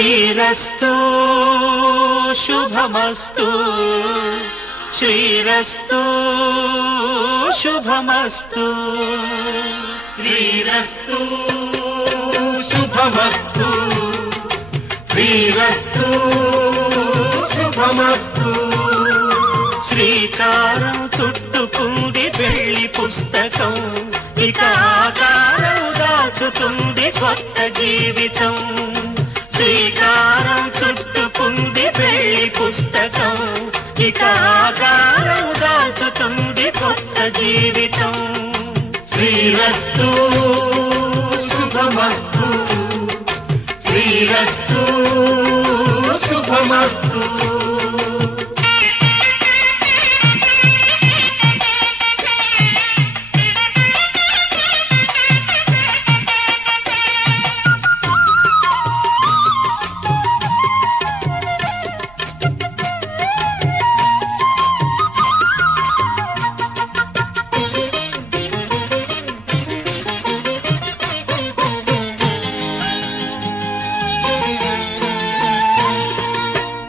శ్రీరస్తు శుభమస్తు శ్రీరస్తు శుభమస్తు శ్రీరస్తు శుభమస్తు శ్రీరస్తు శుభమస్తు శ్రీకారం చుట్టుకుంది పెళ్లి పుస్తకం ఇక ఆకారం దాచుతుంది కొత్త జీవితం శ్రీకారం చుట్టుకుంది పెళ్లి పుస్తకం ఇక ఆకారం దాచుతుంది కొత్త జీవితం శ్రీరస్తు శుభమస్తు శ్రీరస్తు శుభమస్తు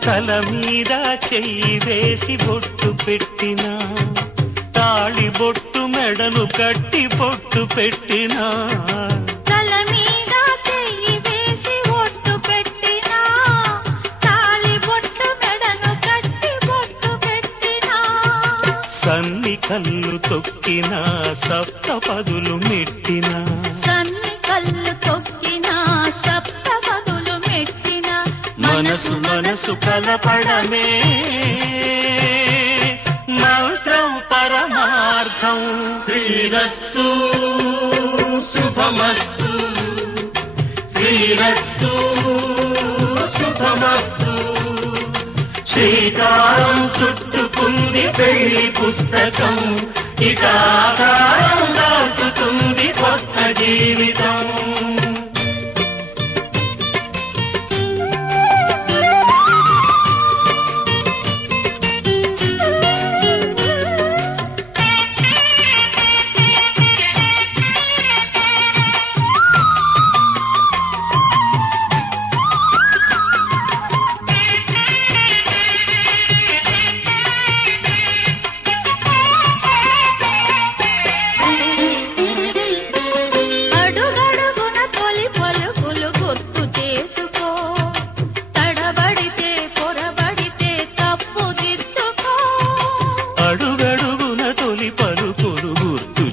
తల మీద చెయ్యి వేసి బొట్టు పెట్టినా తాళి బొట్టు మెడను కట్టి బొట్టు పెట్టినా తల మీద చెయ్యి వేసి బొట్టు పెట్టినా తాళి బొట్టు మెడను కట్టి బొట్టు పెట్టినా సన్ని కళ్ళు తొక్కినా సప్త పదులు మెట్టినా సన్ని కళ్ళు తొక్కినా సప్త పదులు మెట్టినా మనసు మనసు కలపడమే మంత్రం పరమార్థం శ్రీరస్తు శుభమస్తు శ్రీరస్తు శుభమస్తు శ్రీకారం చుట్టుకుంది పెళ్లి పుస్తకం ఇక ఆకారం దాచుతుంది కొత్త జీవితం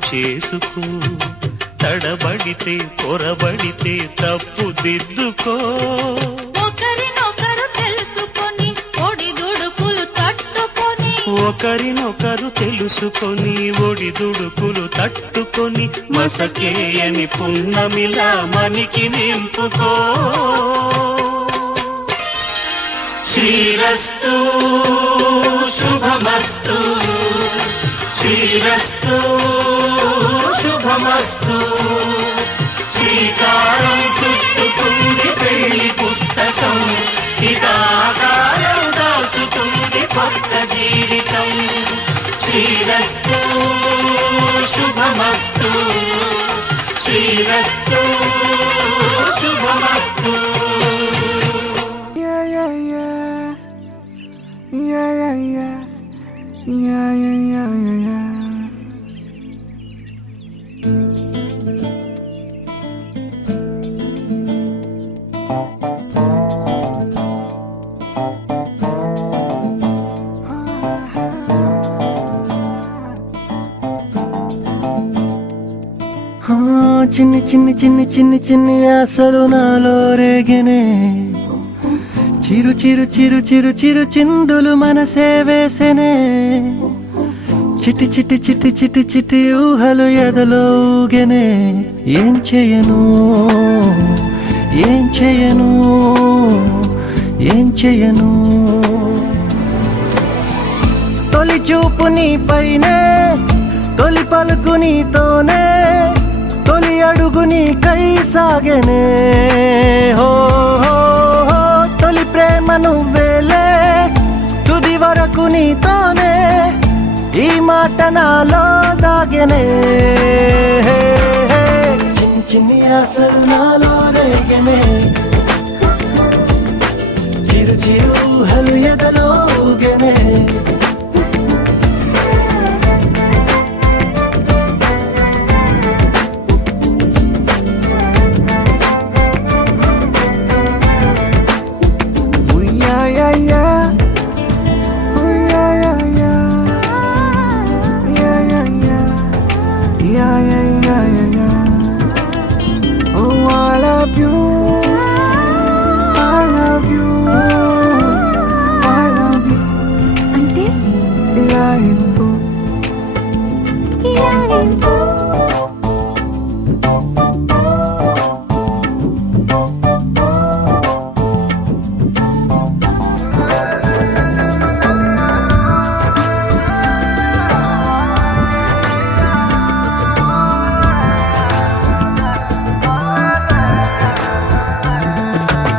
చేసుకో తడబడితే పొరబడితే తప్పు దిద్దుకో ఒకరినొకరు తెలుసుకొని ఒడిదుడుకులు తట్టుకొని ఒకరినొకరు తెలుసుకొని ఒడిదుడుకులు తట్టుకొని మసకేయని పున్నమిలా మనికి నింపుకో శ్రీరస్తు శుభమస్తు శ్రీరస్తు శుభమస్తు శ్రీకారం చుట్టుకుంది పెళ్లి పుస్తకం ఇక ఆకారం దాచుతుంది కొత్త జీవితం శ్రీరస్తు శుభమస్తు శ్రీరస్తు శుభమస్తు చిన్ని చిన్ని చిన్ని చిన్ని చిన్ని ఆశలు నాలో రేగినే చిరు చిరు చిరు చిరు చిరు చిందులు మనసే వేసెనే చిటి చిటి చిటి చిటి చిటి ఊహలు ఎదలో ఊగెనే ఏం చేయను ఏం చేయను ఏం చేయను తొలి చూపు నీ పైనే తొలి పలుకు నీతోనే తొలి అడుగు నీకై సాగెనే హో హో హో తొలి ప్రేమ నువ్వేలే తుది వరకు నీతోనే ఈ మాట నాలో దాగెనే చిన్ని చిన్ని ఆశలు నాలో రేగెనే చిరు హలు ఎదలోగనే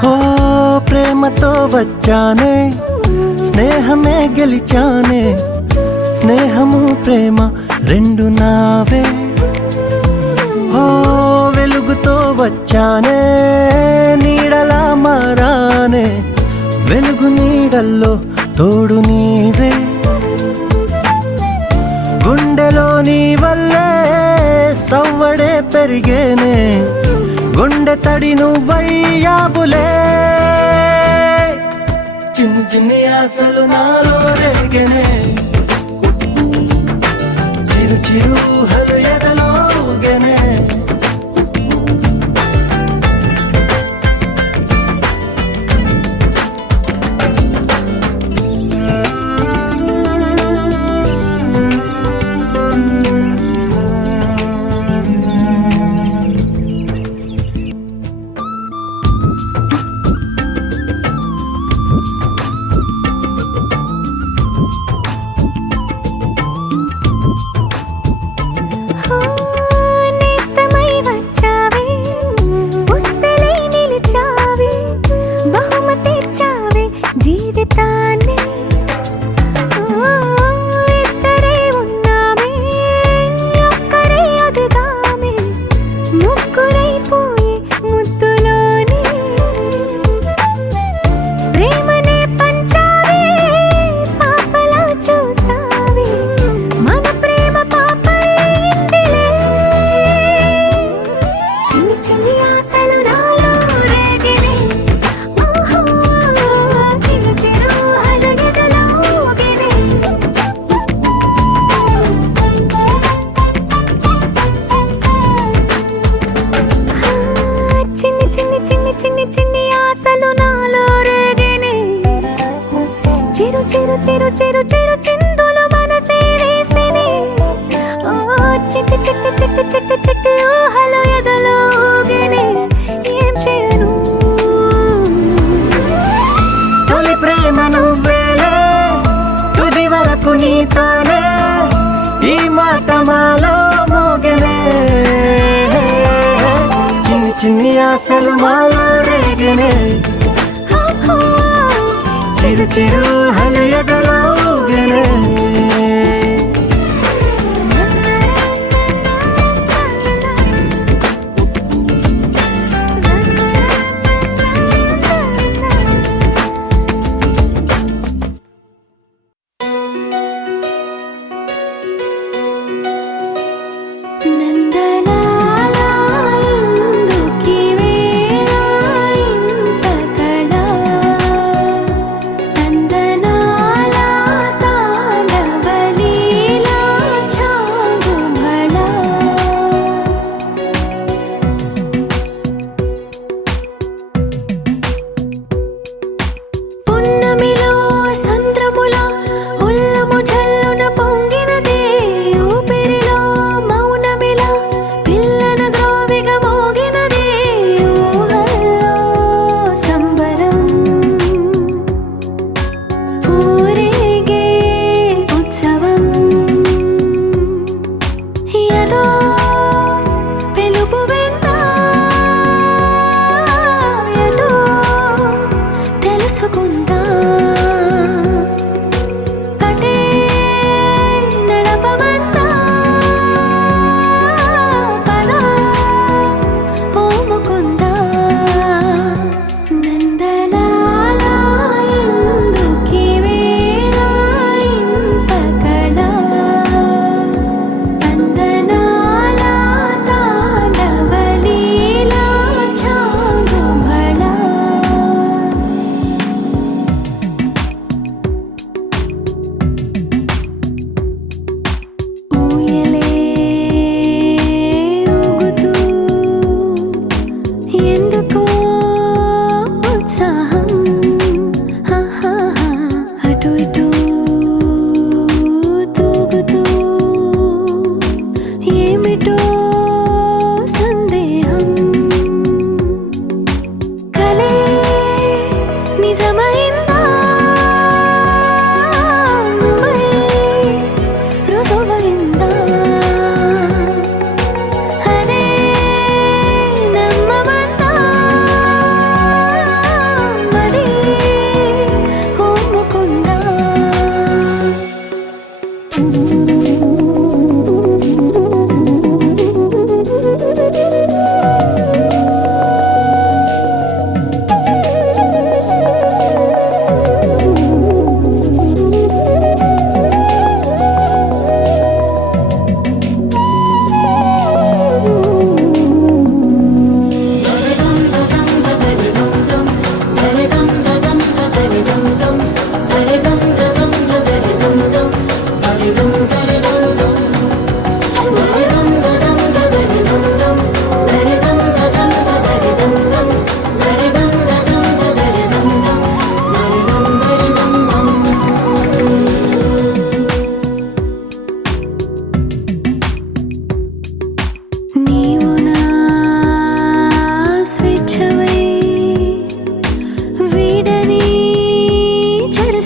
ఓ ప్రేమతో వచ్చానే స్నేహమే గెలిచానే స్నేహము ప్రేమ రెండు నావే ఓ వెలుగుతో వచ్చానే నీడలా మారానే వెలుగు నీడల్లో తోడు నీవే గుండెలో నీ వల్లే సవ్వడే పెరిగేనే గుండె తడి నువ్వయ్యావులే చిన్ని చిన్ని ఆశలు నాలో రేగనే చిరు చిరు హలు ఎదలోగనే నేస్తమై వచ్చావే పుస్తలై నిలిచావే బహుమతి ఇచ్చావే జీవితాన్ని ఇద్దరే ఉన్నామే ఒక్కరే అదిగామే ముగ్గురైపోయే ముద్దులోనే ప్రేమనే పంచావే పాపలా చూసావే మన ప్రేమ పాపైందిలే చిన్ని చిన్ని ఆశలు నాలో రేగినే ఓహో చిరు చిరు హలు ఎదలోగినే చిన్ని చిన్ని చిన్ని చిన్ని చిన్ని ఆశలు నాలో రేగినే చిరు చిరు చిరు చిరు చిరు చిందులు మనసే వేసినే ఓ చిట్టి చిట్టి చిట్టి చిట్టి చిట్టి ఊహలు ఎదలోగినే ఏం చేయను తొలి ప్రేమ నువ్వేలే తుది వరకు నీతోనే ఈ మాట మాలో మోగనే చిన్ని చిన్ని ఆశలు మాలో రేగనే చిరు చిరు హలు ఎదలోగనే నందలాలా ఇందుకి వేళ ఇంత కళ నందనాలా తాళ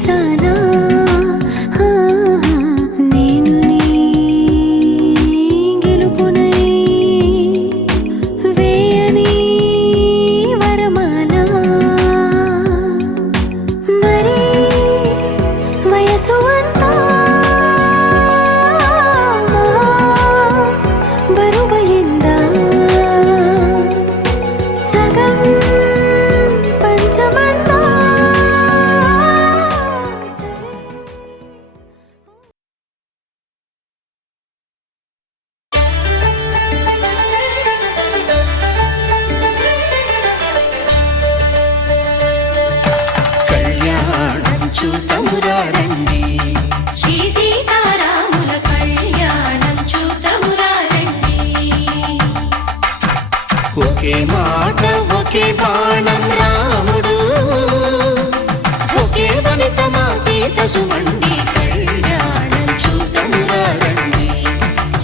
చూసానా నేను నీ గెలుపునై వేయని వరమాల మరి వయసు అంతా బరువైందా సగం పంచమంతా కళ్యాణం చూతమురా రండి శ్రీ సీతారాముల కళ్యాణం చూతమురా రండి ఒకే మాట ఒకే బాణం రాముడు ఒకే వనిత మా సీత సుమండి కళ్యాణం చూతమురా రండి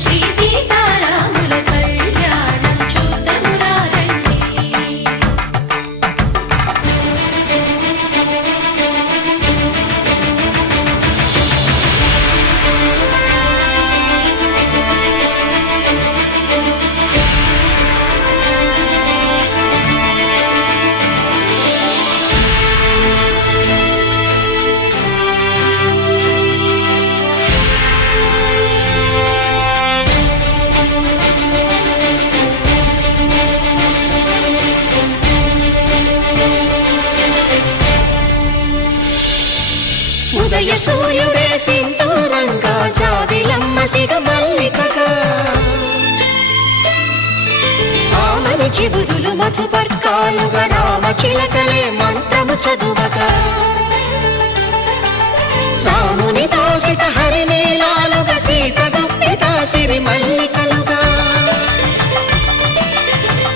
శ్రీ సీతారాముల కళ్యాణం చూతమురా రండి ఉదయ సూర్యుడే సింధూరంగా జాబిలమ్మ సిగ మల్లికగా ఆమని చివురులు మధుపర్కాలుగా రామ చిలకలే మంత్రము చదువగా రాముని దోసిట హరినీలాలుగా సీత గుప్పిట సిరి మల్లికలుగా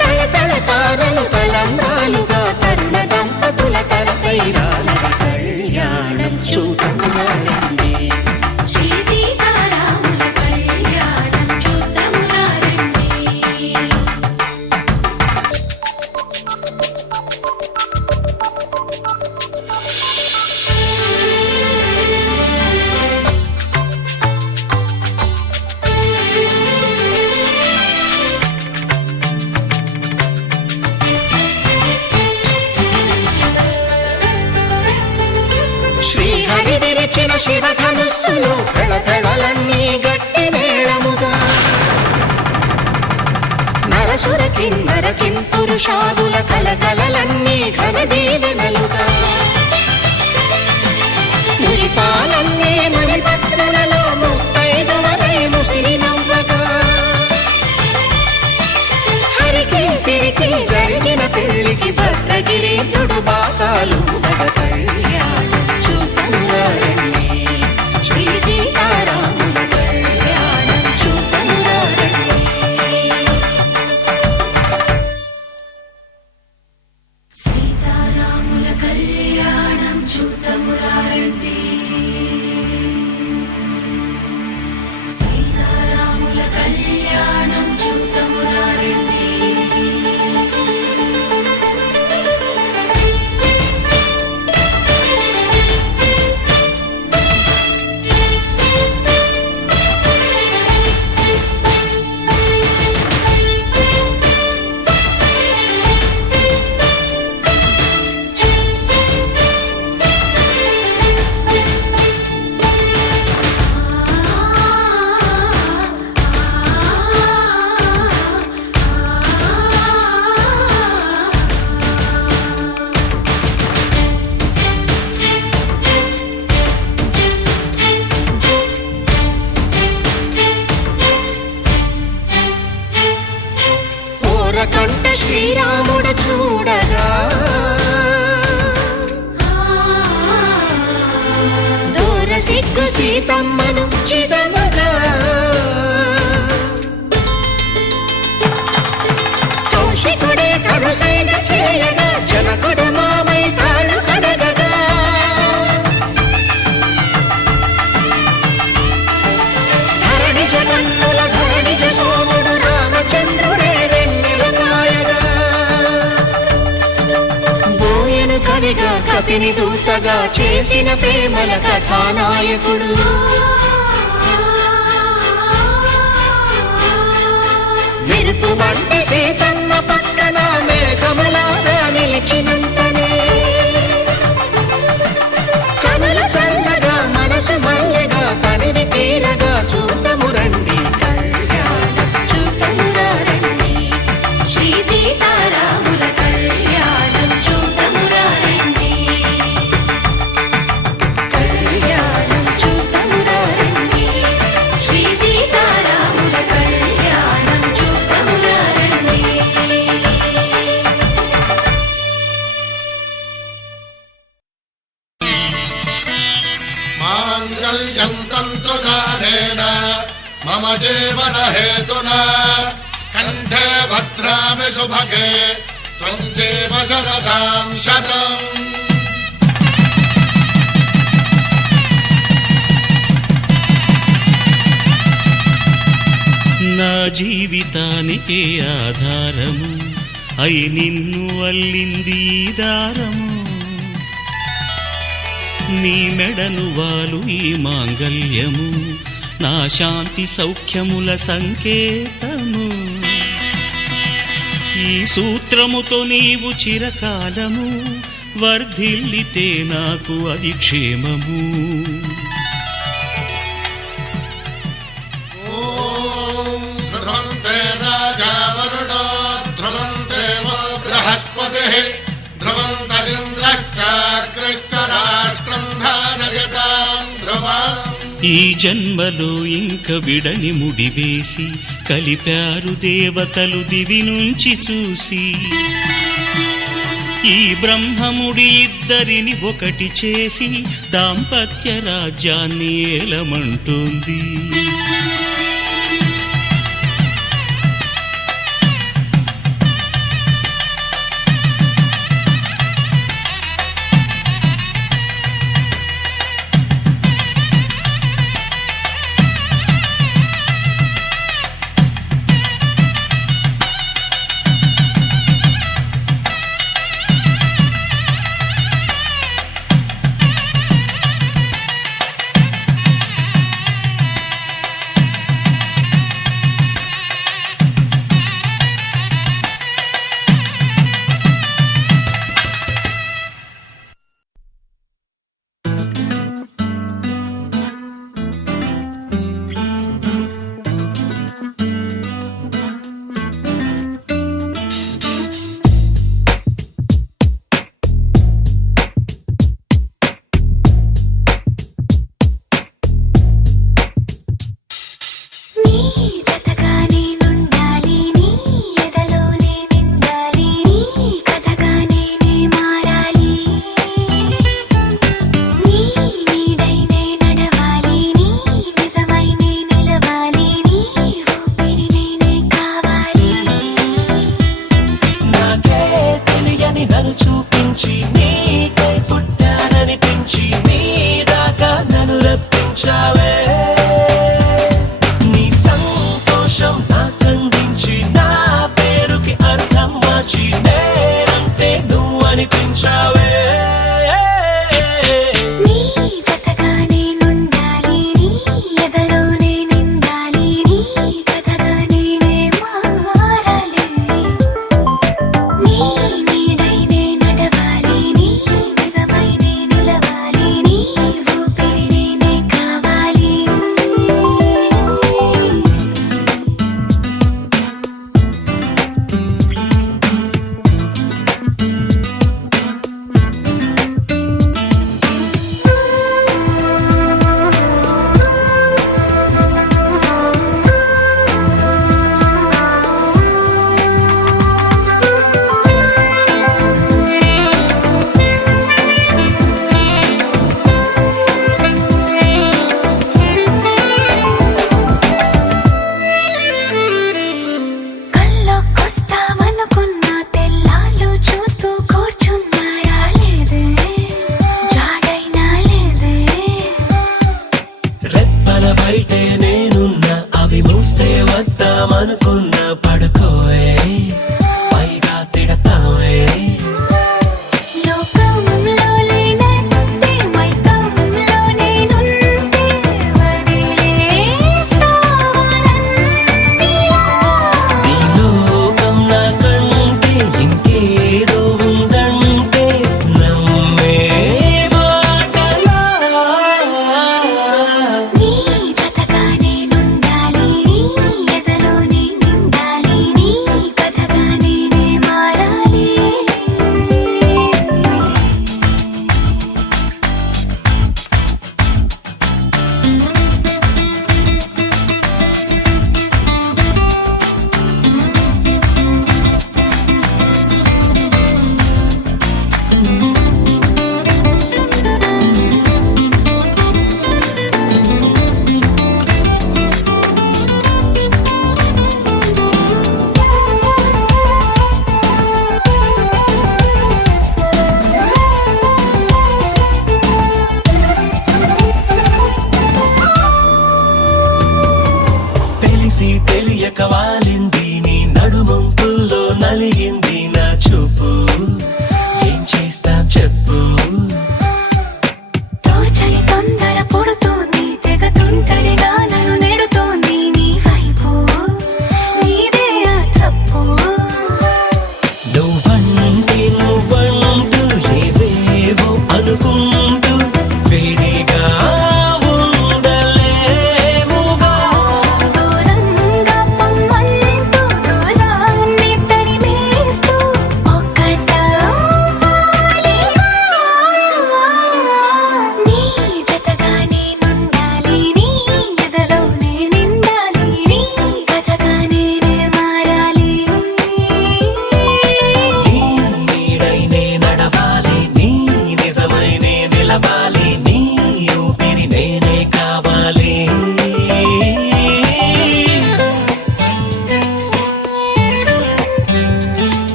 తళతళ తారలు తలంబ్రాలుగా తరుణ దంపతుల తలపైరాలుగా కళ్యాణం చూతమురా రండి శ్రీ సీతారాముల కళ్యాణం చూతమురా రండి శ్రీహరి విరిచిన శివధనుస్సులు కళకళలన్నీ గట్టి మేళముగా నరసుర కిన్నర కింపురుషాదుల కలకలలన్నీ ఘన దీవెనలుగా మురిపాలన్నీ మురిపత్రులలో ముత్తైదువలై ముసిరి నవ్వగా హరికి సిరికి జరిగిన పెళ్లికి భద్రగిరీంద్రుడు బాకాలు కళ్యాణం చూతమురా రండి శ్రీ సీతారాముల కళ్యాణం చూతమురా రండి సీతారాముల కళ్యాణం చూతమురా రండి సీతారాముల కళ్యాణం చూతమురా రండి కంట శ్రీరాముడు చూడగా దూర సిగ్గు సీతమ్మను చిదమగా కౌశికుడే కరుసైన చేయగా జనకుడు మామై కాళ్ళు కడగగా ధరణి జగన్నుల ధరణిజ సోముడు రామచంద్రుడే వెన్నెల కాయగా బోయను కవిగా కపిని దూతగా చేసిన ప్రేమల కథానాయకుడు. మెరుపు వంటి సీతమ్మ పక్కన మేఘములాగా నిలిచినంతనే కనులు చల్లగా మనసు మల్లెగా తనివి తీరగా చూతము రండి కళ్యాణం చూతమురా రండి. శ్రీ సీతారాముల కళ్యాణం చూతమురా రండి. కళ్యాణం చూతమురా రండి. శ్రీ సీతారాముల కళ్యాణం చూతమురా రండి. మాంగళ్యం తంతునానేన మమ జీవన హేతునా కంఠే భద్రామి శుభగే త్వం జీవ శరదాం శతం. నా జీవితానికే ఆధారము అయి నిన్ను అల్లింది ఈ దారము. నీ మెడను వాలు ఈ మాంగళ్యము నా శాంతి సౌఖ్యముల సంకేతము. ఈ సూత్రముతో నీవు చిరకాలము వర్ధిల్లితే నాకు అది క్షేమము. ఓం ధ్రువంతే రాజా వరుణో ధ్రువంతే వో బృహస్పతిః ధ్రువంతరింద్రశ్చాగ్రశ్చ రాష్ట్రం ధారయతాం ధ్రువం. ఈ జన్మలో ఇంక విడని ముడివేసి కలిపారు దేవతలు దివి నుంచి చూసి. ఈ బ్రహ్మముడి ఇద్దరిని ఒకటి చేసి దాంపత్య రాజ్యాన్ని ఏలమంటుంది. లోకంలో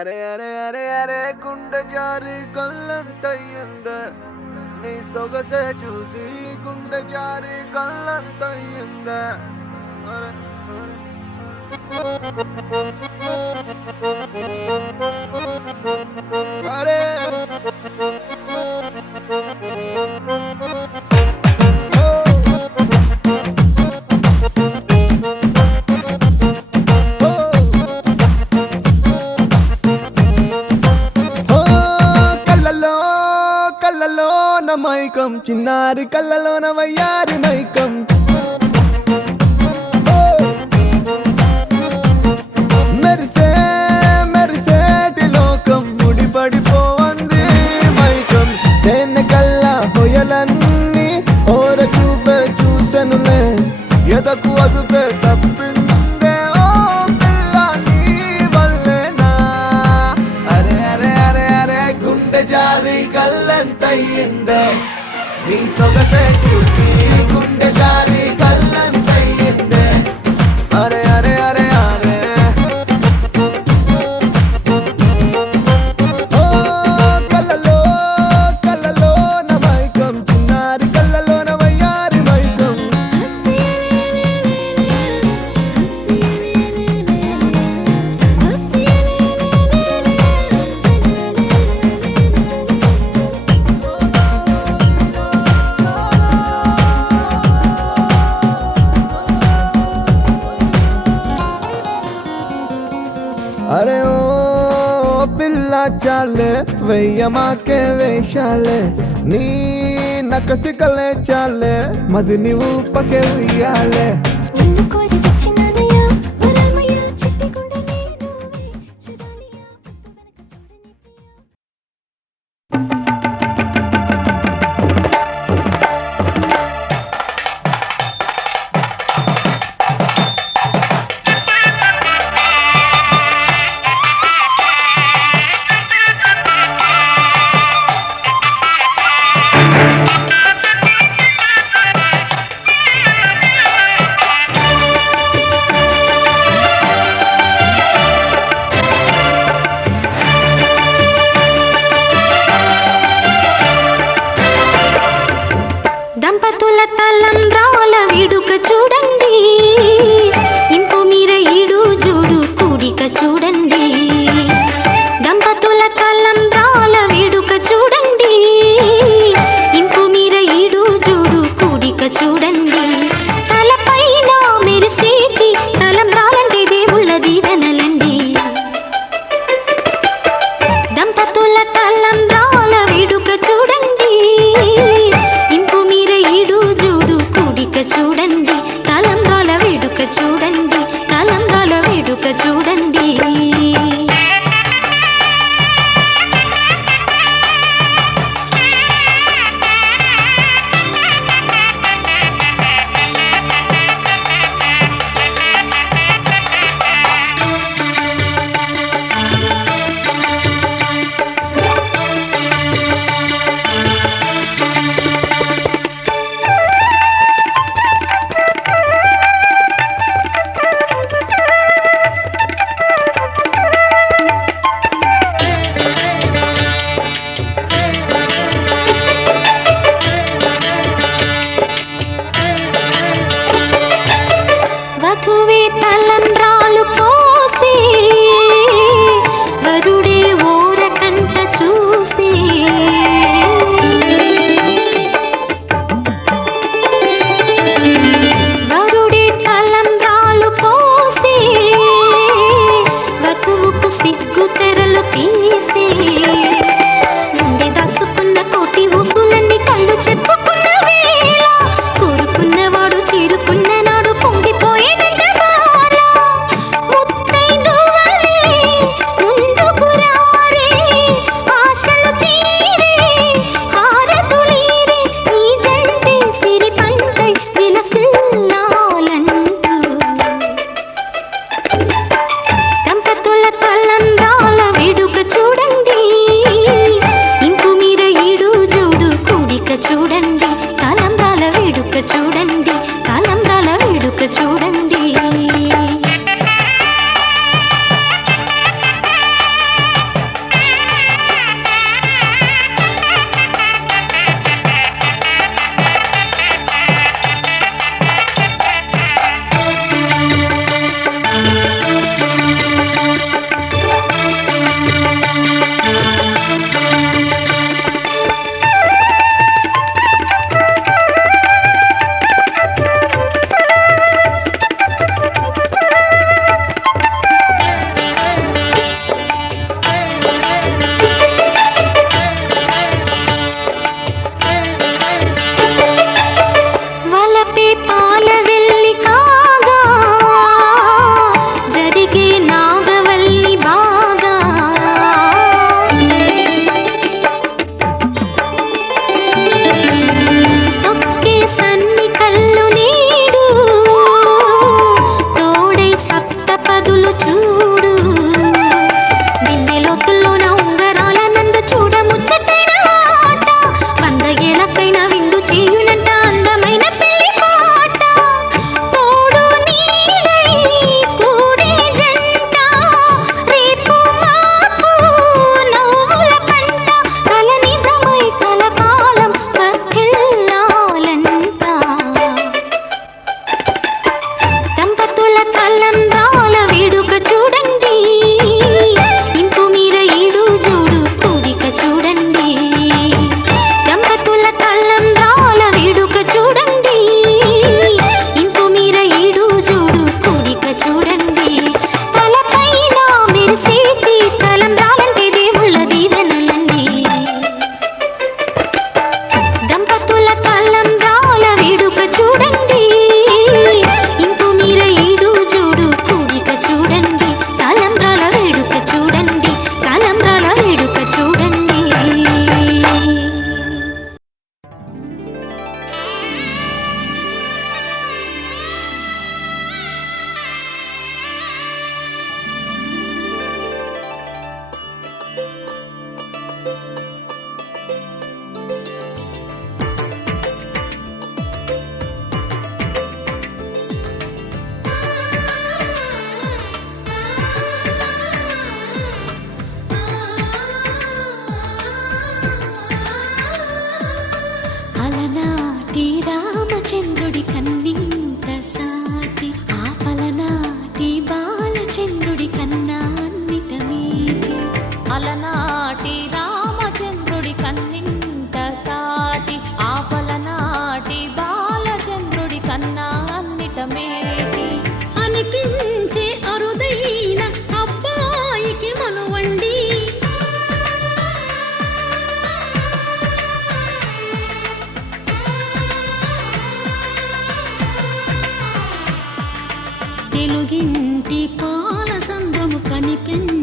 అరే అరే అరే అరే గుండె జారి కళ్ళంతయ్యింద నీ సొగసే చూసి గుండె జారి కళ్ళంతయ్యింద అరే మైకం చిన్నారి కళ్ళలోన వయ్యారి మైకం మెరిసే మెరిసేటి లోకం ముడిపడిపోంది మైకం దేన్ని కల్లా హొయలన్నీ ఓర చూపే చూసెనులే ఎదకు అదుపే తప్పిందే ఓ పిల్ల నీ వల్లేనా అరే అరే అరే అరే గుండె జారి కళ్ళంతయ్యిందే నీ సొగసే చూసి గుండె జారి కళ్ళంతయ్యిందే అరే అరే అరే అరే ఓ కళ్ళలో కళ్ళలో నా మైకం చిన్నారి కళ్ళలో నా వయ్యారి మైకం అరే ఓ పిల్ల చాలే వెయ్యమాకే వేషాలే నీ నకసికలే చాలే మది నీవు పకే ఉయ్యాలే దంపతుల తలంబ్రాల వేడుక చూడండి ఇంపు మీర ఈడు జోడు కూడిక చూడండి దంపతుల తలంబ్రాల వేడుక చూడండి ఇంపు మీర ఈడు జోడు కూడిక చూడండి తలపైన మెరిసేటి తలంబ్రాలంటే దేవుళ్ళ దీవెనలండి దంపతుల తలంబ్రాల వేడుక చూడండి చూడండి తలంబ్రాల వేడుక చూడండి తలంబ్రాల వేడుక చూడండి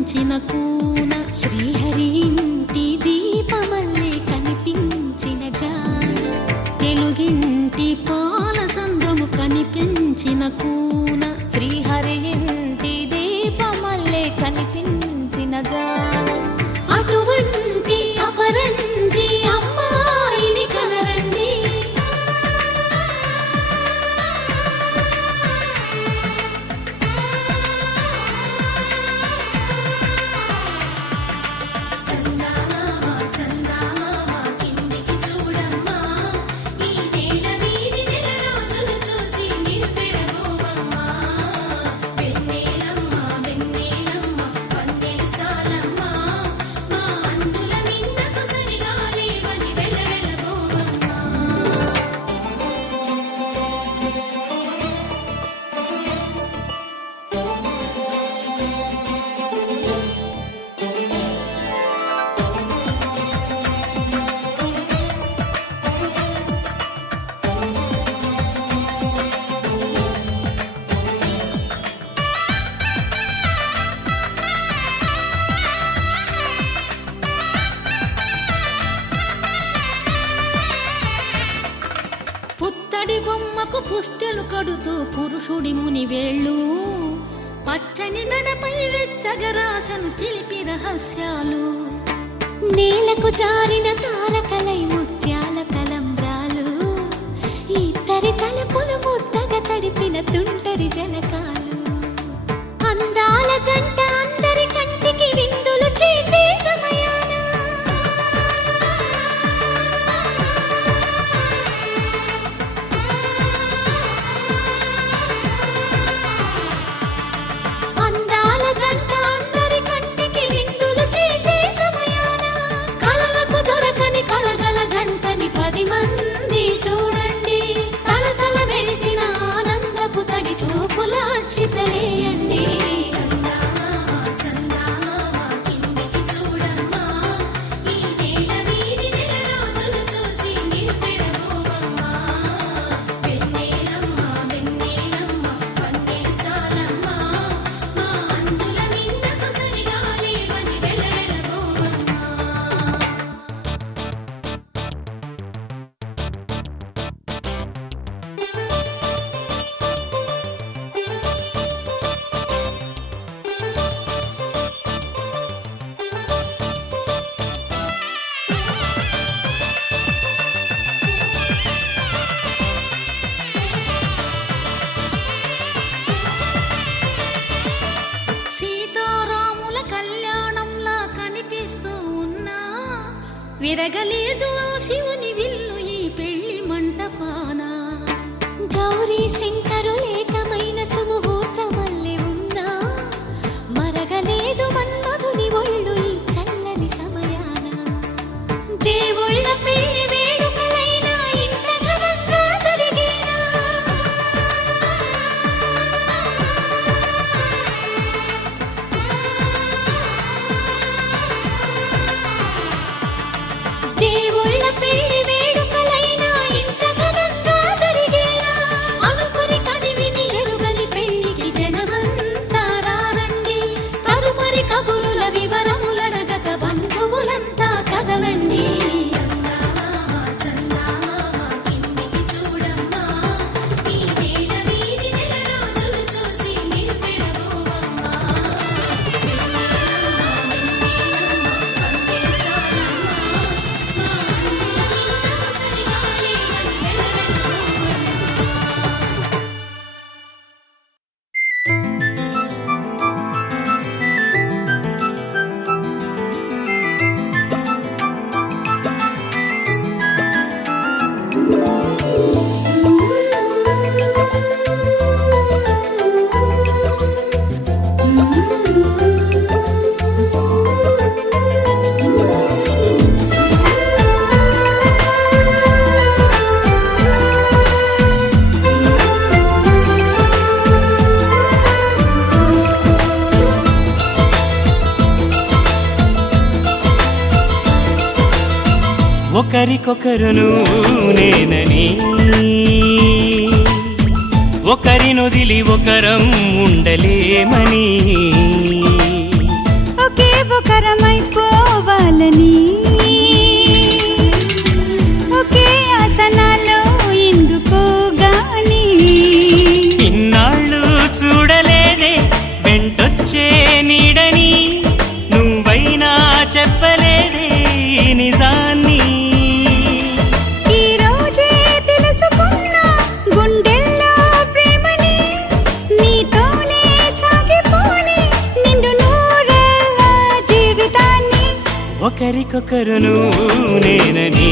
కనిపించిన కూన శ్రీహరి ఇంటి దీపమల్లే కనిపించిన జాన తెలుగింటి పాల సంద్రము కనిపించిన కూన శ్రీహరి ఇంటి దీపమల్లే కనిపించిన జాన అటువంటి అపరంజి అమ్మాయిని కనరండి చందమామ చందమామ కిందికి చూడమ్మా ఈ నేల వీధి నెల రోజులు చూసి నివ్వెరబోవమ్మా వెన్నెలమ్మ వెన్నెలమ్మ వన్నెలు చాలమ్మా మా అందుల మిన్నకు సరిగా లేవని వెలవెలబోవమ్మా పుత్తడి బొమ్మకు పుస్తెలు కడుతూ పురుషుడి ముని వేళ్ళు పచ్చని నడపై వెచ్చగరాసను చిలిపి రహస్యాలు నేలకు జారిన తారకలై ముత్యాల తలంబ్రాలు ఇద్దరి తలపులు ముద్దగా తడిపిన తుంటరి జలకాలు అందాల జంట అందరి కంటికి విందులు చేసే సమయాన అందాల జంట అందరి కంటికి విందులు చేసే సమయాన కలలకు దొరకని కలగల జంటని 10 మంది చూడండి తలతల మెరిసిన ఆనందపు తడి చూపుల అక్షితలేయండి చందమామ చందమామ కిందికి చూడమ్మా ఈ నేల వీధి నెల రోజులు చూసి నివ్వెరబోవమ్మా వెన్నెలమ్మ వెన్నెలమ్మ వన్నెలు చాలమ్మా మా అందుల మిన్నకు సరిగా లేవని వెలవెలబోవమ్మా సీతారాముల కళ్యాణంలా కనిపిస్తూ ఉన్నా విరగలేదు ఆ శివుని విల్లు ఈ పెళ్లి మంటపాన గౌరీ శంకరులేకమైన సుముహూర్తమల్లె ఉన్నా మరగలేదు మన్మధుని ఒళ్ళు ఈ చల్లని సమయాన దేవుళ్ళ పెళ్లి వేడుకలైనా ఇంత ఘనంగా జరిగేనా దేవుళ్ళ పెళ్లి వేడుకలైనా ఇంత ఘనంగా జరిగేలా అనుకుని కదివిని ఎరుగని పెళ్లికి జనమంతా రారండి తదుపరి కబురుల వివరములడగక బంధువులంతా కదలండి చందమామ చందమామ కిందికి చూడమ్మా ఈ నేల వీధి నెల రోజులు చూసి నివ్వెరబోవమ్మా వెన్నెలమ్మ వెన్నెలమ్మ వన్నెలు చాలమ్మా మా అందుల మిన్నకు సరిగా లేవని వెలవెలబోవమ్మా ఒకరికొకరును నేనని ఒకరినొదిలి ఒకరం ఉండలేమని నీడని నువ్వైనా చెప్పలేదే ఈ నిజాన్ని. ఈ రోజే తెలుసుకున్నా గుండెల్లో ప్రేమని, నీతోనే సాగిపోని నిండు నూరేళ్ళ జీవితాన్ని. ఒకరికొకరును నేనని,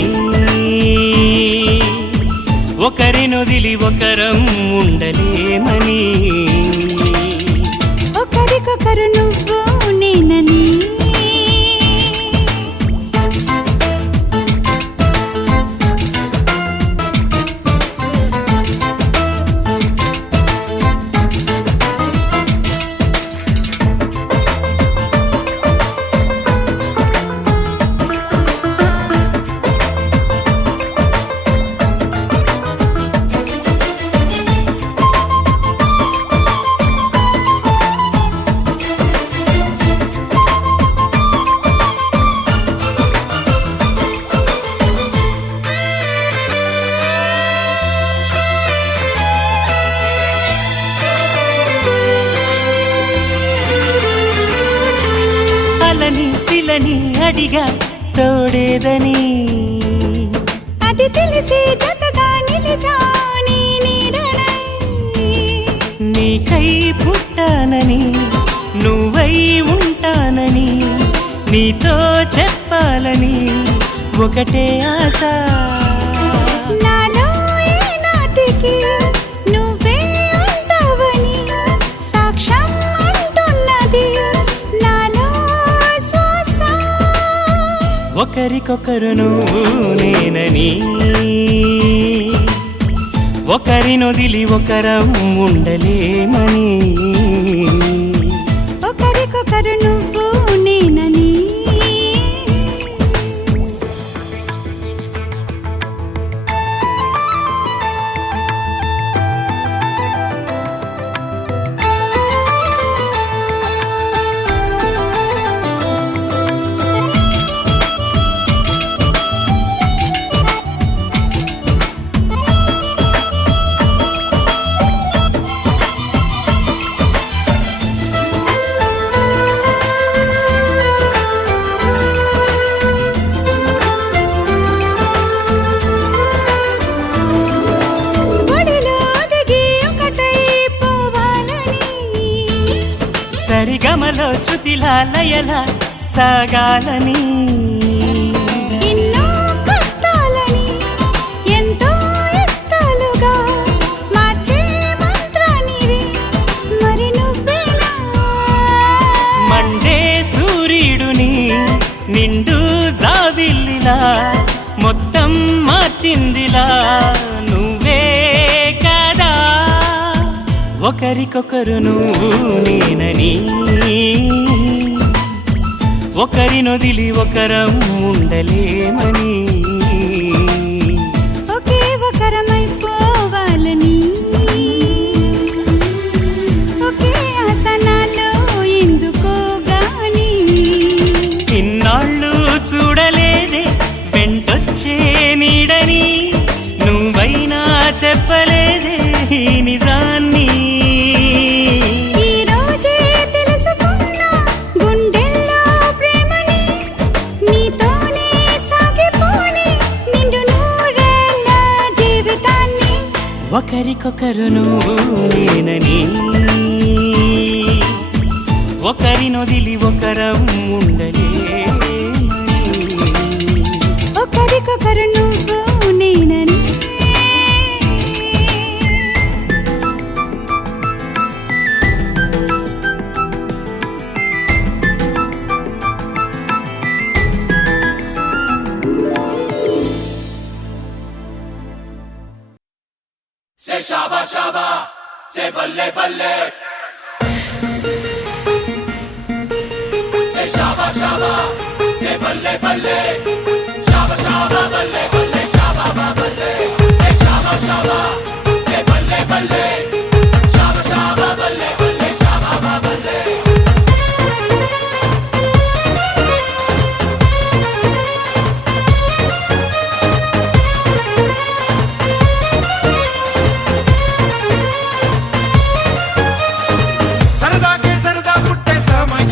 ఒకరినొదిలి ఒకరం ఉండలేమని. ఒకరికొకరు నువ్వు నేనని. అలని శిలని అడిగా తోడేదని, అది తెలిసి జతగా నిలిచా నీ నీడనై. నీకై పుట్టానని నువ్వై ఉంటానని, నీతో చెప్పాలని ఒకటే ఆశ. నాలో ఏనాటికి నువ్వే ఉంటావని సాక్ష్యం అంటున్నది నాలో శ్వాస. ఒకరికొకరును నేనని, ఒకరినొదిలి ఒకరం ఉండలేమని. ఒకరికొకరు నువ్వు నేనని. ఒడిలో దిగి ఒకటై పోవాలని, సరిగమలో శృతిలా లయల సాగాలని. ఎన్నో కష్టాలని ఎంతో ఇష్టాలుగా మార్చే మంత్రానివి మరి నువ్వేనా. మండే సూర్యుడుని నిండు జావిల్లిలా మొత్తం మార్చిందిలా నువ్వే కదా. ఒకరికొకరును నేనని, ఒకరినొదిలి ఒకరం ఉండలేమని. ఒకే ఒకరమైపోవాలని ఒకే ఆసనాలో ఎందుకో గాని. ఇన్నాళ్ళు చూడలేదే వెంటొచ్చే నీడని, నువ్వైనా చెప్పలేదే ఈ నిజాన్ని. ఈ రోజే తెలుసుకున్నా గుండెల్లో ప్రేమని, నీతోనే సాగిపోని నిండు నూరేళ్ళ జీవితాన్ని. ఒకరికొకరును నేనని, ఒకరినొదిలి ఒకరం ఉండలేమని. ఒకరికొకరు నువ్వు నేనని. Say shaba shaba, say balle balle. Say shaba shaba, say balle balle. Shaba shaba balle balle, shaba ba balle. Say shaba shaba, say balle balle. Shaba shaba balle balle, shaba ba balle. సరదాకే సరదా పుట్టే సమయం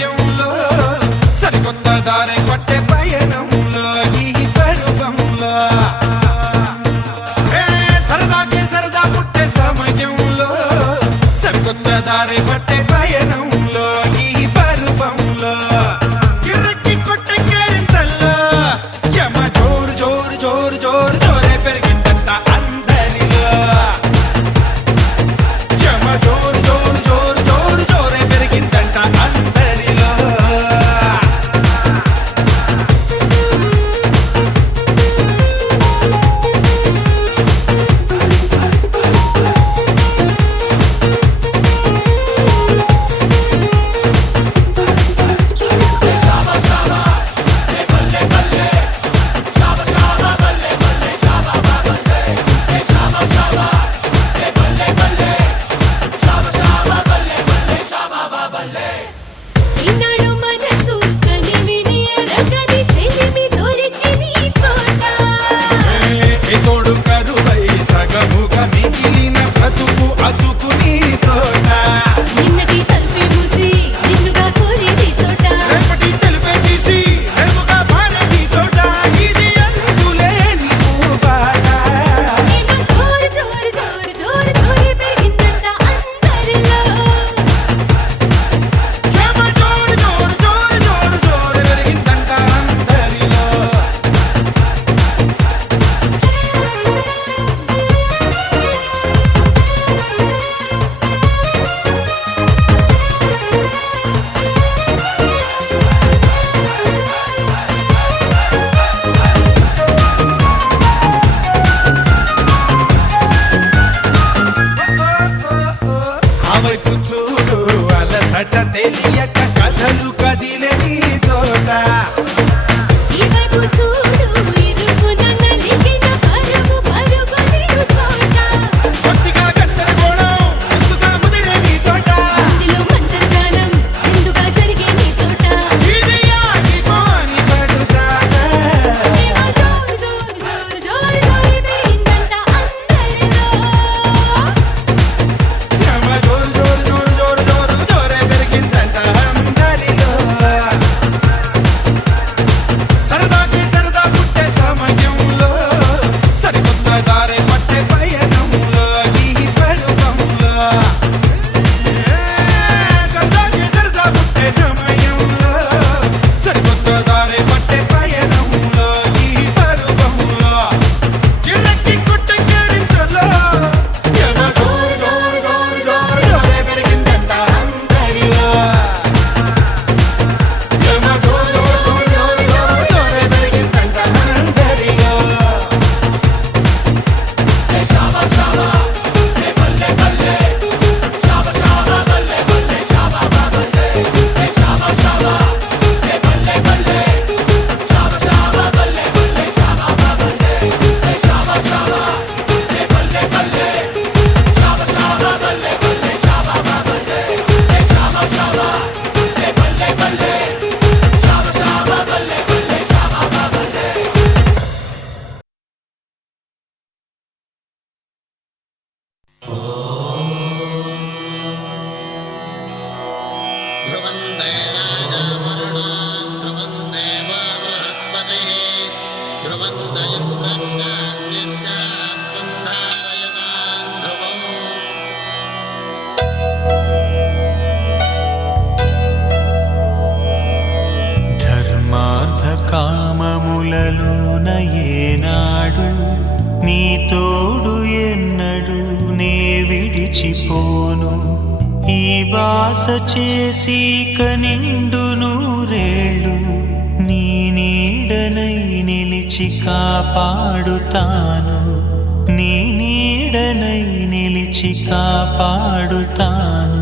ఏనాడు నీ తోడు ఎన్నడు నే విడిచిపోను ఈ బాస చేసి కనిండు నూరేళ్ళు నీ నీడనై నిలిచి కాపాడుతాను నీ నీడనై నిలిచి కాపాడుతాను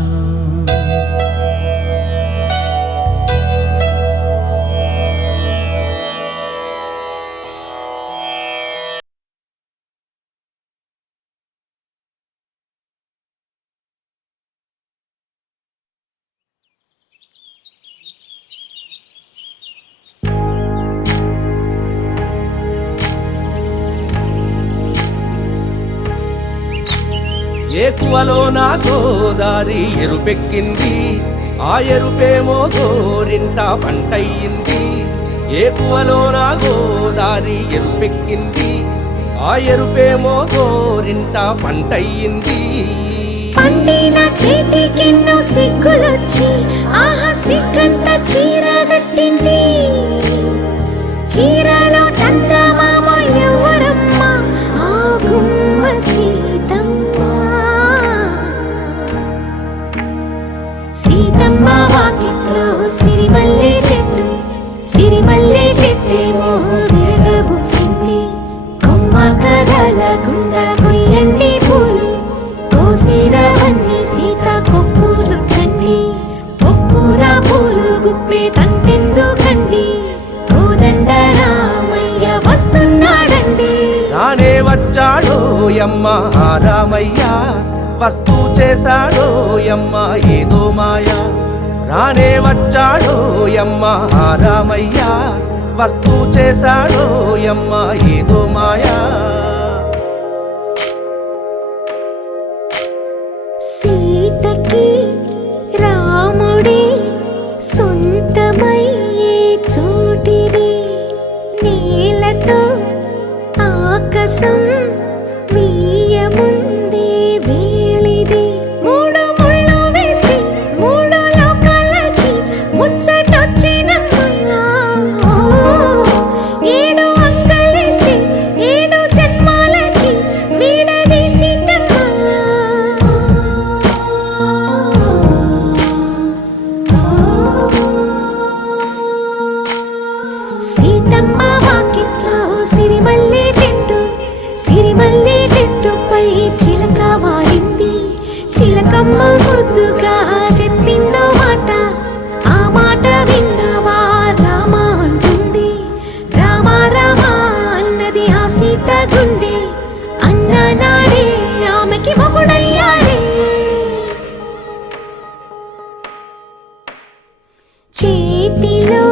ఏకువలో నా గోదారి ఎరుపెక్కింది ఆ ఎరుపేమో గోరింట పంటయ్యింది ఏకువలో నా గోదారి ఎరుపెక్కింది ఆ ఎరుపేమో గోరింట పంటయ్యింది పండిన చేతికెన్నో సిగ్గులొచ్చి ఆహా సిగ్గంత చీరగట్టింది చీరలో చందమామ ఎవరమ్మ ఆ గుమ్మ సీతమ్మ సీతమ్మ వాకిట్లో సిరిమల్లె చెట్టేమో తిరగబూసింది కొమ్మ కదలకుండా కొయ్యండి పూలు కోసిరవన్నీ సీత కొప్పు చుట్టండి కొప్పురా పూలు గుప్పే తంతెందుకండి కోదండ రామయ్య వస్తున్నాడండి రానే వచ్చాడో యమ్మ రామయ్య వస్తూ చేశాడో యమ్మ ఏదో మాయా రానే వచ్చాడో యమ్మ రామయ్య వస్తూ చేశాడో యమ్మ ఏదో మాయా సీతకి రాముడే సొంతమయ్యే చోటిది నేలతో ఆకాశం వీయముందే వేళిది మూడు ముళ్ళు వేస్తే మూడు లోకాలకి ముచ్చటొచ్చినమ్మా ఏడు అంగలేస్తే ఏడు జన్మాలకి వీడదీసిద్దమ్మా సీతమ్మ వాకిట్లో సిరిమల్లె చెట్టుపై చిలక వాలింది చిలకమ్మ ముద్దుగా చెప్పిందో మాట ఆ మాట విన్నవా రామ అంటుంది రామ రామ అన్నది ఆ సీత గుండె అన్న నాడే ఆమెకి మొగుడయ్యాడే చేతిలో